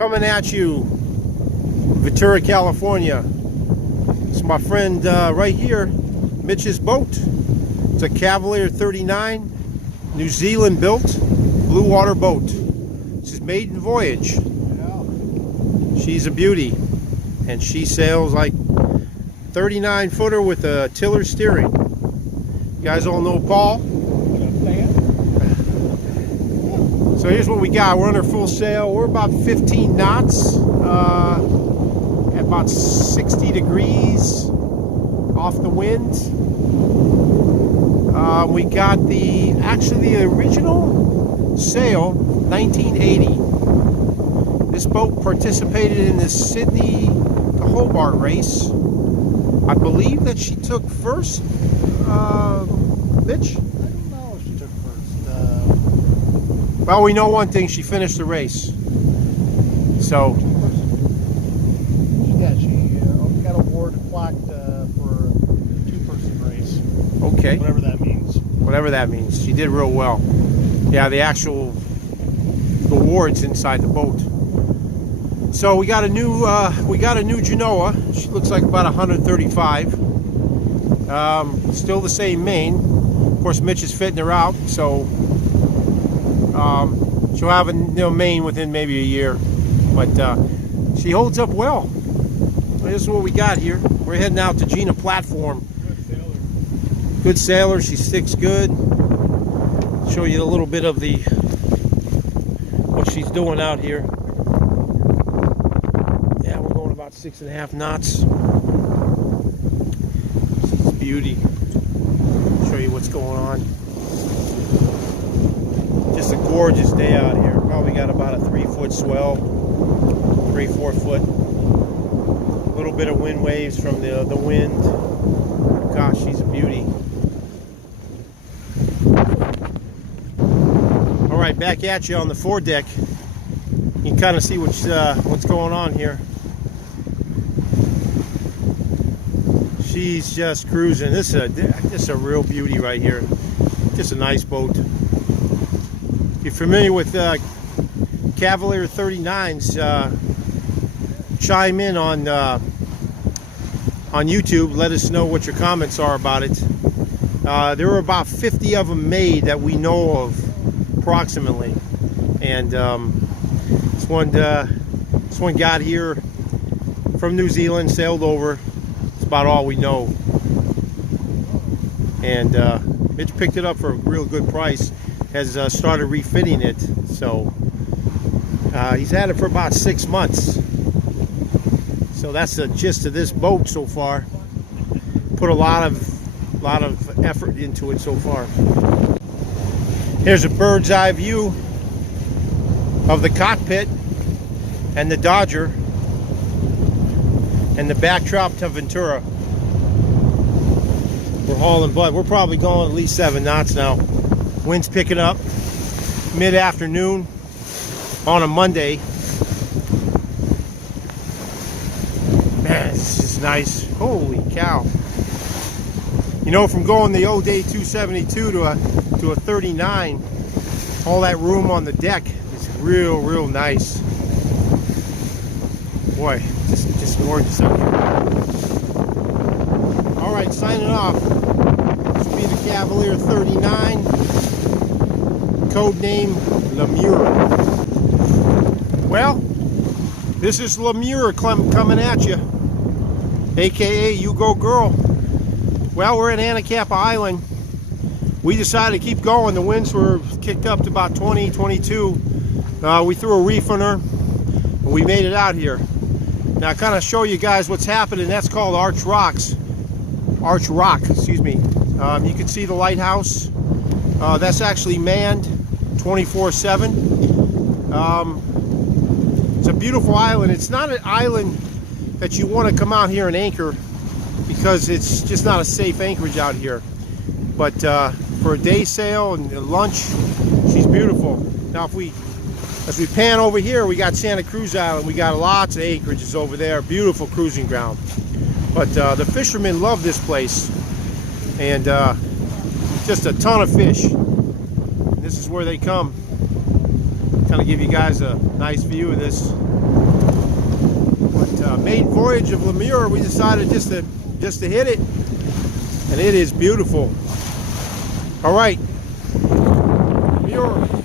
Coming at you, Ventura, California. It's my friend right here, Mitch's boat. It's a Cavalier 39, New Zealand built, blue water boat. This is Maiden Voyage. Yeah. She's a beauty, and she sails like 39 footer with a tiller steering. You guys all know Paul. So here's what we got. We're under full sail. We're about 15 knots at about 60 degrees off the wind. We got the original sail, 1980. This boat participated in the Sydney to Hobart race. I believe that she took first. Mitch? Well, we know one thing, she finished the race. So yeah, she got awarded plaque for a two-person race. Okay. Whatever that means. Whatever that means. She did real well. Yeah, the actual awards inside the boat. So we got a new Genoa. She looks like about 135. Still the same main. Of course, Mitch is fitting her out, so she'll have a main within maybe a year, but she holds up well. This is what we got here. We're heading out to Gina platform. Good sailor. She sticks good. Show you a little bit of what she's doing out here. Yeah, we're going about 6.5 knots. She's a beauty. Show you what's going on. Just a gorgeous day out here. Probably got about a 3-foot swell, 3-4 foot. A little bit of wind waves from the wind. Gosh, she's a beauty. All right, back at you on the foredeck. You can kind of see what's going on here. She's just cruising. This is a real beauty right here. Just a nice boat. If you're familiar with Cavalier 39s, chime in on YouTube. Let us know what your comments are about it. There were about 50 of them made that we know of, approximately. And this one got here from New Zealand, sailed over. That's about all we know. And Mitch picked it up for a real good price. Has started refitting it, so he's had it for about 6 months. So that's the gist of this boat so far. Put a lot of effort into it so far. Here's a bird's eye view of the cockpit and the Dodger and the backdrop to Ventura. We're hauling butt. We're probably going at least 7 knots now. Wind's picking up mid-afternoon on a Monday. Man, this is nice. Holy cow. You know, from going the old day 272 to a 39, all that room on the deck is real nice. Boy, just gorgeous out here. All right, signing off. This will be the Cavalier 39. Code name Lemure. Well, this is Lemure coming at you, aka You Go Girl. Well, we're at Anacapa Island. We decided to keep going. The winds were kicked up to about 20, 22. We threw a reef on her, and we made it out here. Now, kind of show you guys what's happening. That's called Arch Rock, excuse me. You can see the lighthouse. That's actually manned 24/7. It's a beautiful island. It's not an island that you want to come out here and anchor, because it's just not a safe anchorage out here. But for a day sail and lunch, she's beautiful. Now, as we pan over here, we got Santa Cruz Island. We got lots of acreages over there. Beautiful cruising ground. But the fishermen love this place, and just a ton of fish. This is where they come. kind of give you guys a nice view of this. But maiden voyage of Lemure, we decided just to hit it, and it is beautiful. All right, Lemure.